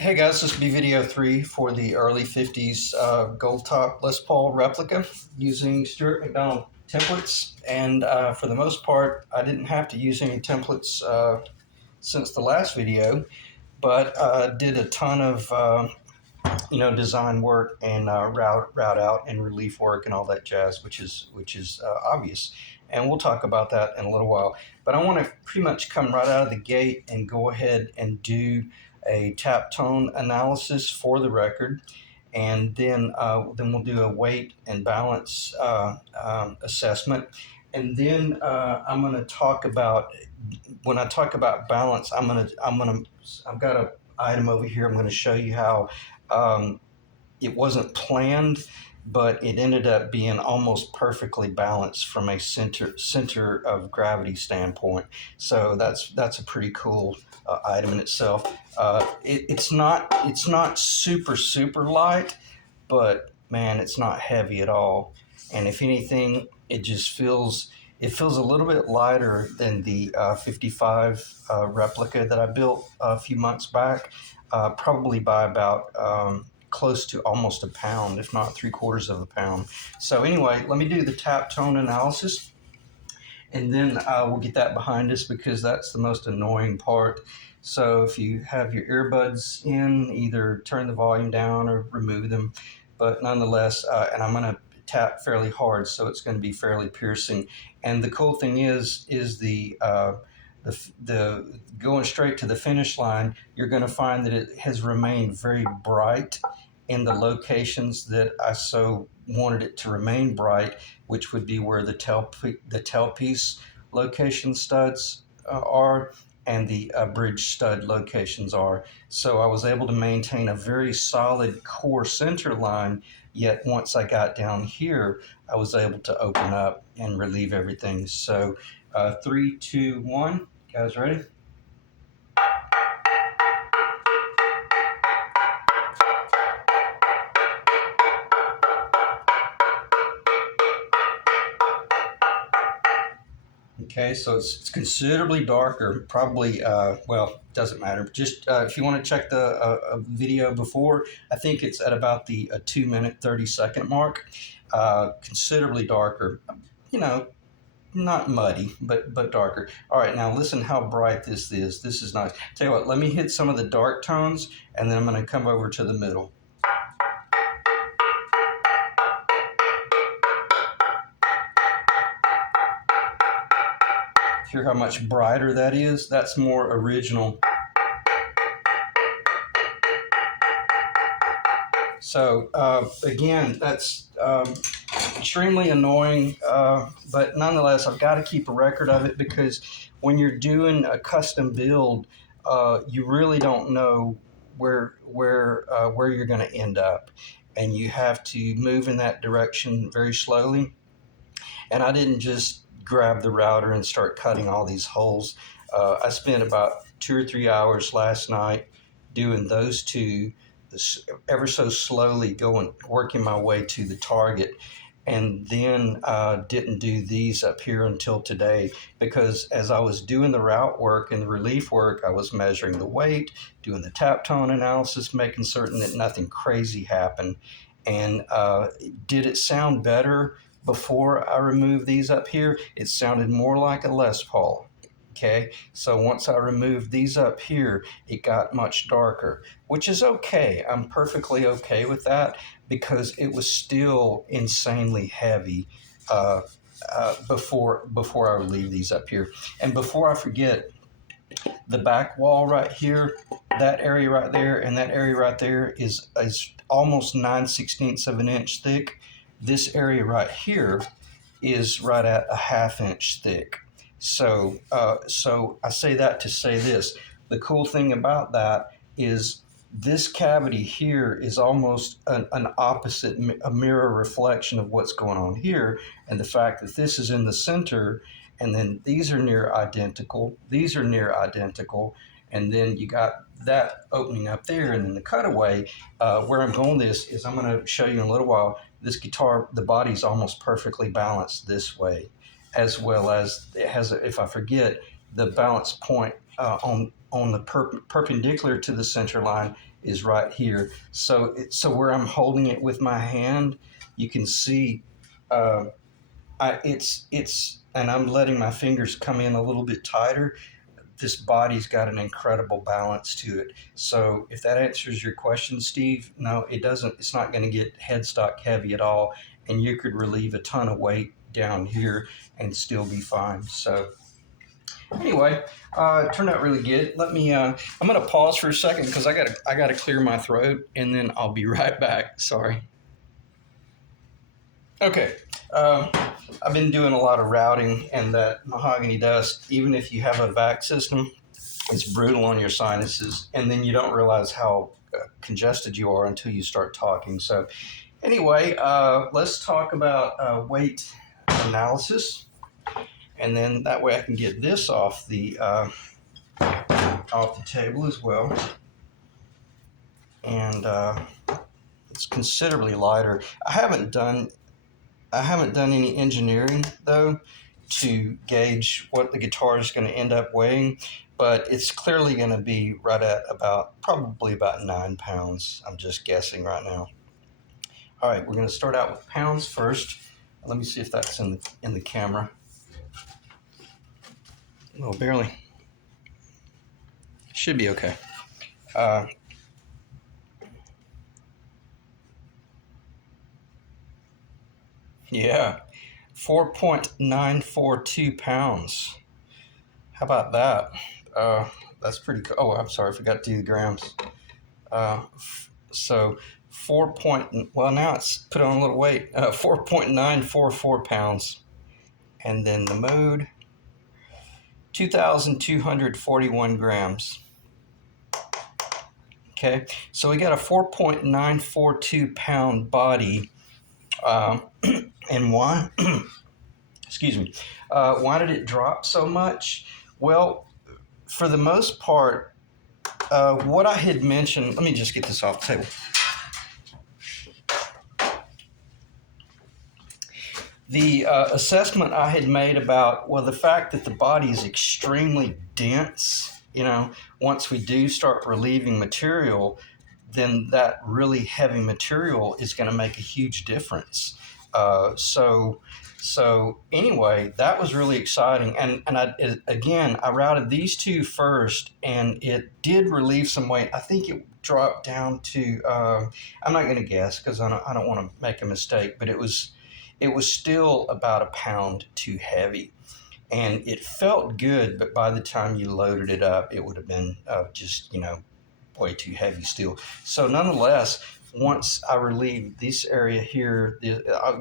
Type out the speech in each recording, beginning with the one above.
Hey guys, this will be video 3 for the early 50s Goldtop Les Paul replica using Stuart McDonald templates. And for the most part, I didn't have to use any templates since the last video, but did a ton of design work and route out and relief work and all that jazz, which is obvious. And we'll talk about that in a little while. But I want to pretty much come right out of the gate and go ahead and do a tap tone analysis for the record, and then we'll do a weight and balance assessment, and then I'm going to talk about, when I talk about balance, I've got an item over here. I'm going to show you how it wasn't planned, but it ended up being almost perfectly balanced from a center of gravity standpoint. So that's a pretty cool item in itself. It's not super light, but man, it's not heavy at all. And if anything, it feels a little bit lighter than the 55 replica that I built a few months back, probably by about close to almost a pound, if not 3/4 of a pound. So anyway, let me do the tap tone analysis, and then we'll get that behind us because that's the most annoying part. So if you have your earbuds in, either turn the volume down or remove them. But nonetheless, and I'm going to tap fairly hard, so it's going to be fairly piercing. And the cool thing is the going straight to the finish line, you're going to find that it has remained very bright in the locations that I so wanted it to remain bright, which would be where the tailpiece location studs are, and the bridge stud locations are. So I was able to maintain a very solid core center line, yet once I got down here, I was able to open up and relieve everything. So 3, 2, 1, guys ready? Okay, so it's considerably darker, probably, well, doesn't matter. Just if you want to check the video before, I think it's at about the 2-minute, 30-second mark. Considerably darker, not muddy, but darker. All right, now listen how bright this is. This is nice. Tell you what, let me hit some of the dark tones, and then I'm going to come over to the middle. Hear how much brighter that is? That's more original. So again, that's extremely annoying, but nonetheless, I've got to keep a record of it, because when you're doing a custom build, you really don't know where you're going to end up, and you have to move in that direction very slowly. And I didn't just grab the router and start cutting all these holes. I spent about 2 or 3 hours last night doing those two, ever so slowly working my way to the target, and then didn't do these up here until today, because as I was doing the route work and the relief work, I was measuring the weight, doing the tap tone analysis, making certain that nothing crazy happened. And did it sound better before I removed these up here? It sounded more like a Les Paul. Okay, so once I removed these up here, it got much darker, which is okay. I'm perfectly okay with that, because it was still insanely heavy before I would leave these up here. And before I forget, the back wall right here, that area right there, and that area right there is almost 9/16 of an inch thick. This area right here is right at a 1/2 inch thick. So I say that to say this. The cool thing about that is this cavity here is almost an opposite, a mirror reflection of what's going on here. And the fact that this is in the center, and then these are near identical, these are near identical, and then you got that opening up there, and then the cutaway. Where I'm going this is, I'm going to show you in a little while, this guitar, the body's almost perfectly balanced this way, as well as it has, if I forget, the balance point on on the perpendicular to the center line is right here. So where I'm holding it with my hand, you can see uh, and I'm letting my fingers come in a little bit tighter. This body's got an incredible balance to it. So if that answers your question, Steve, no, it doesn't. It's not going to get headstock heavy at all, and you could relieve a ton of weight down here and still be fine. So anyway, it turned out really good. Let me. I'm going to pause for a second because I got to clear my throat, and then I'll be right back. Sorry. Okay. I've been doing a lot of routing, and that mahogany dust, even if you have a vac system, it's brutal on your sinuses, and then you don't realize how congested you are until you start talking. So, anyway, let's talk about weight analysis, and then that way I can get this off the table as well, and it's considerably lighter. I haven't done any engineering though to gauge what the guitar is going to end up weighing, but it's clearly going to be right at probably about 9 pounds. I'm just guessing right now. All right, we're going to start out with pounds first. Let me see if that's in the camera. Oh, barely. Should be okay. Yeah, 4.942 pounds. How about that? That's pretty cool. Oh, I'm sorry, I forgot to do the grams. So now it's put on a little weight. 4.944 pounds. And then the mode, 2,241 grams. Okay, so we got a 4.942 pound body. And why? Excuse me. Why did it drop so much? Well, for the most part, what I had mentioned, let me just get this off the table. The assessment I had made about, the fact that the body is extremely dense, once we do start relieving material, then that really heavy material is going to make a huge difference. So anyway, that was really exciting. And I routed these two first, and it did relieve some weight. I think it dropped down to, I'm not going to guess because I don't want to make a mistake, but it was still about a pound too heavy. And it felt good, but by the time you loaded it up, it would have been just, way too heavy still. So nonetheless, once I relieved this area here,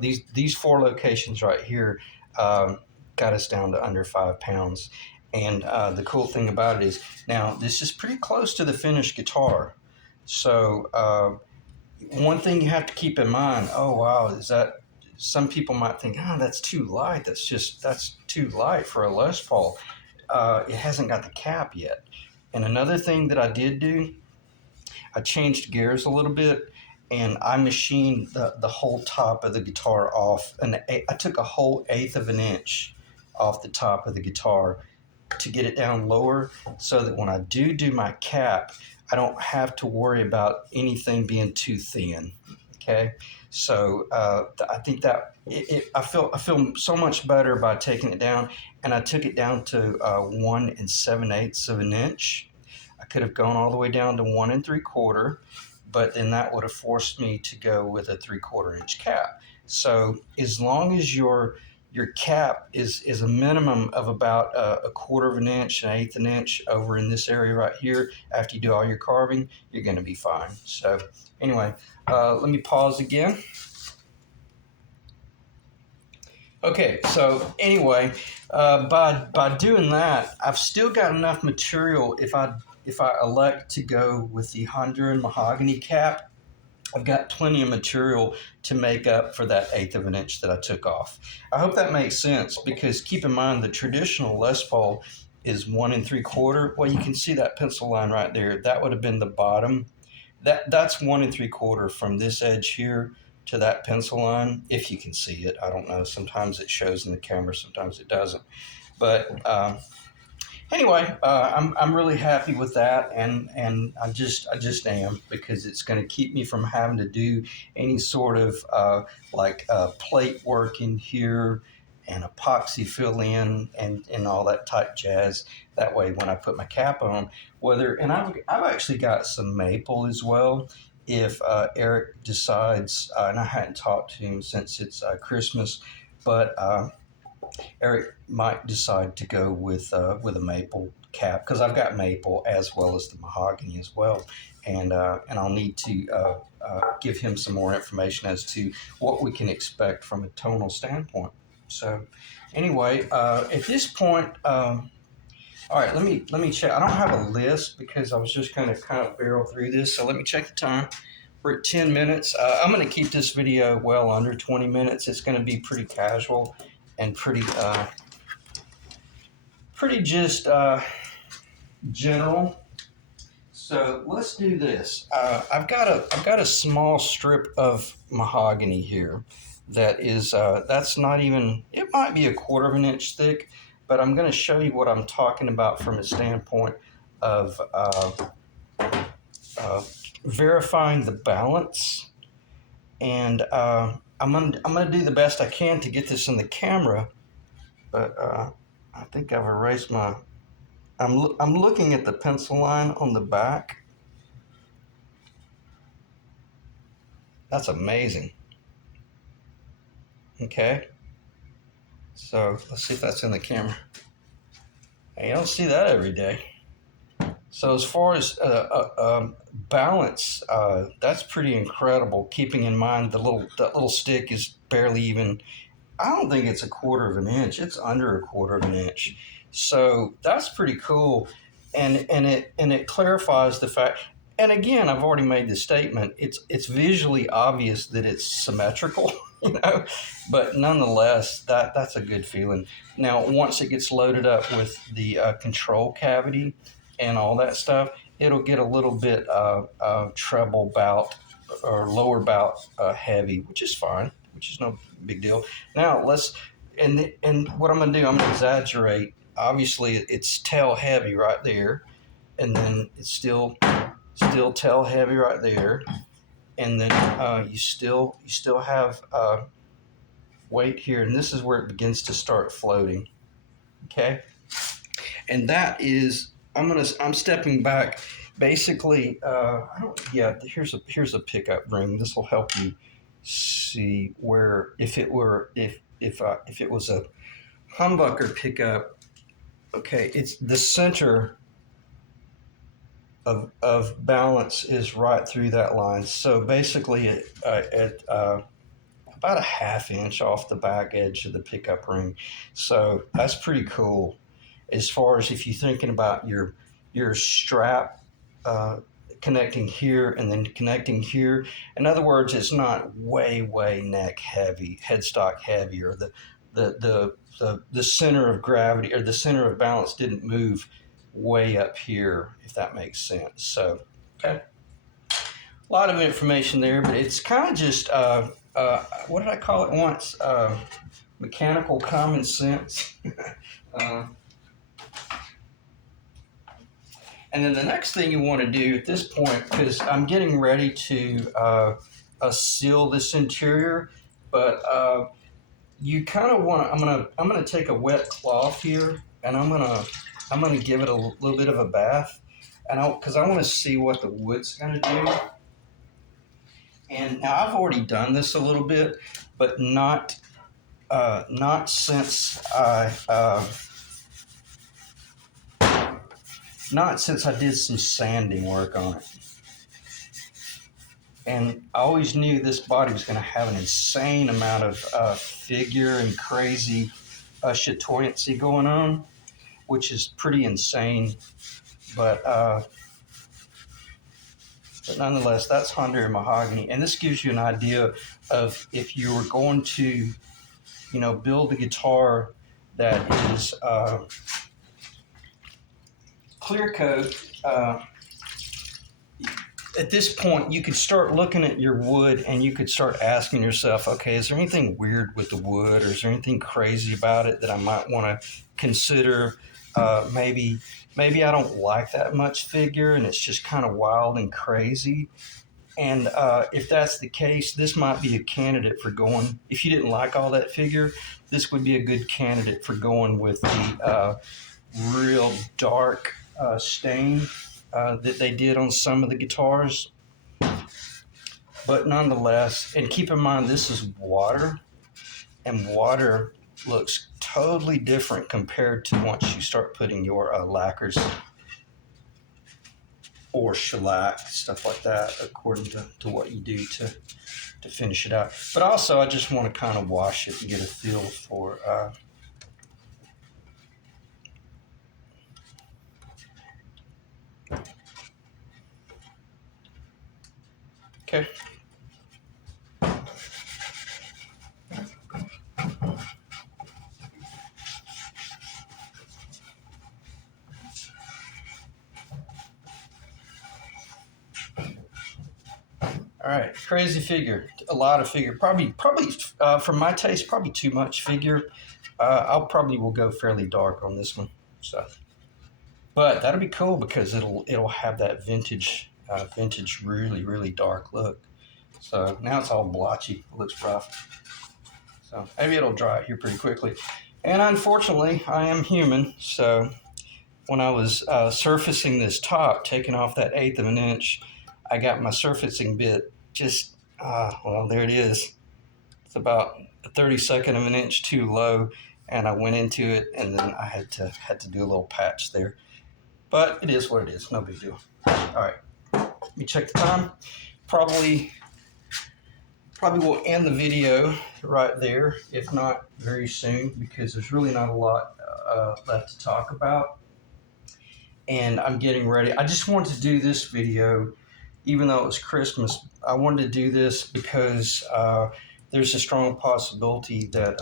these 4 locations right here got us down to under 5 pounds. And the cool thing about it is, now this is pretty close to the finished guitar. So one thing you have to keep in mind, is that some people might think, that's too light. That's too light for a Les Paul. It hasn't got the cap yet. And another thing that I did do, I changed gears a little bit, and I machined the whole top of the guitar off. And I took a whole 1/8 of an inch off the top of the guitar to get it down lower, so that when I do my cap, I don't have to worry about anything being too thin. Okay, so I think that I feel so much better by taking it down, and I took it down to 1 7/8 of an inch. I could have gone all the way down to 1 3/4, but then that would have forced me to go with a 3/4 inch cap. So as long as your cap is a minimum of about a 1/4 of an inch, an 1/8 of an inch over in this area right here, after you do all your carving, you're going to be fine. So anyway, let me pause again. Okay, so anyway, by doing that, I've still got enough material. If I elect to go with the Honduran mahogany cap, I've got plenty of material to make up for that 1/8 of an inch that I took off. I hope that makes sense, because keep in mind the traditional Les Paul is 1 3/4. Well, you can see that pencil line right there. That would have been the bottom. That's 1 3/4 from this edge here to that pencil line, if you can see it. I don't know. Sometimes it shows in the camera, sometimes it doesn't. But Anyway, I'm really happy with that, and I just am, because it's going to keep me from having to do any sort of plate work in here and epoxy fill in and all that type jazz. That way, when I put my cap on, I've actually got some maple as well. If Eric decides, and I hadn't talked to him since it's Christmas, but Eric might decide to go with a maple cap, because I've got maple as well as the mahogany as well, and I'll need to give him some more information as to what we can expect from a tonal standpoint. So, anyway, at this point, all right, let me check. I don't have a list because I was just going to kind of barrel through this. So let me check the time. We're at 10 minutes. I'm going to keep this video well under 20 minutes. It's going to be pretty casual and pretty just general. So let's do this. I've got a small strip of mahogany here that is that's not even, it might be a quarter of an inch thick, but I'm going to show you what I'm talking about from a standpoint of verifying the balance, and I'm gonna do the best I can to get this in the camera, but I think I've erased my. I'm looking at the pencil line on the back. That's amazing. Okay, so let's see if that's in the camera. You don't see that every day. So as far as balance, that's pretty incredible. Keeping in mind that little stick is barely even. I don't think it's a quarter of an inch. It's under a quarter of an inch. So that's pretty cool, and it clarifies the fact. And again, I've already made the statement. It's visually obvious that it's symmetrical, but nonetheless, that's a good feeling. Now, once it gets loaded up with the control cavity and all that stuff, it'll get a little bit treble bout or lower bout heavy, which is fine, which is no big deal. Now and what I'm going to do, I'm going to exaggerate. Obviously, it's tail heavy right there, and then it's still tail heavy right there, and then you still have weight here, and this is where it begins to start floating. Okay, and that is I'm stepping back. Basically, here's a pickup ring. This will help you see where if it was a humbucker pickup. Okay, it's the center of balance is right through that line. So basically, at about a half inch off the back edge of the pickup ring. So that's pretty cool. As far as if you're thinking about your strap connecting here and then connecting here. In other words, it's not way neck heavy, headstock heavy, or the center of gravity or the center of balance didn't move way up here, if that makes sense. So, okay, a lot of information there, but it's kind of just what did I call it once? Mechanical common sense. And then the next thing you want to do at this point, because I'm getting ready to seal this interior, but you kind of want to. I'm gonna take a wet cloth here, and I'm gonna give it a little bit of a bath, and because I want to see what the wood's gonna do. And now I've already done this a little bit, but not since I did some sanding work on it. And I always knew this body was going to have an insane amount of figure and crazy chatoyancy going on, which is pretty insane. But nonetheless, that's Honduran mahogany. And this gives you an idea of if you were going to, build a guitar that is clear coat. At this point, you could start looking at your wood and you could start asking yourself, okay, is there anything weird with the wood, or is there anything crazy about it that I might want to consider maybe I don't like that much figure, and it's just kind of wild and crazy. And if that's the case, this might be a candidate for going. If you didn't like all that figure, this would be a good candidate for going with the real dark stain that they did on some of the guitars. But nonetheless, and keep in mind, this is water, and water looks totally different compared to once you start putting your lacquers or shellac, stuff like that, according to what you do to finish it out. But also, I just want to kind of wash it and get a feel for okay. All right, crazy figure, a lot of figure, probably for my taste, probably too much figure. I'll probably will go fairly dark on this one, so. But that'll be cool because it'll have that vintage, really dark look. So now it's all blotchy, it looks rough. So maybe it'll dry out here pretty quickly. And unfortunately, I am human, so when I was surfacing this top, taking off that 1/8 of an inch, I got my surfacing bit just, well, there it is. It's about a 32nd of an inch too low, and I went into it, and then I had to do a little patch there. But it is what it is, no big deal. All right, let me check the time. Probably will end the video right there, if not very soon, because there's really not a lot left to talk about. And I'm getting ready. I just wanted to do this video, even though it was Christmas. I wanted to do this because there's a strong possibility that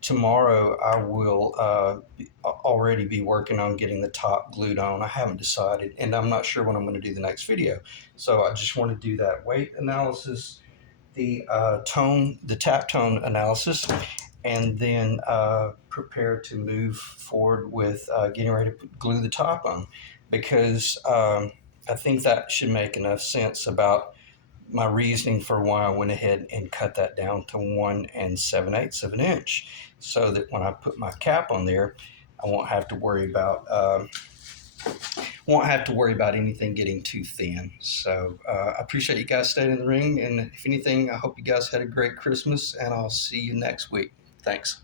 tomorrow I will already be working on getting the top glued on. I haven't decided, and I'm not sure when I'm going to do the next video. So I just want to do that weight analysis, the tap tone analysis, and then prepare to move forward with getting ready to glue the top on, because I think that should make enough sense about my reasoning for why I went ahead and cut that down to 1 7/8 of an inch, so that when I put my cap on there, I won't have to worry about anything getting too thin. So I appreciate you guys staying in the ring, and if anything, I hope you guys had a great Christmas, and I'll see you next week. Thanks.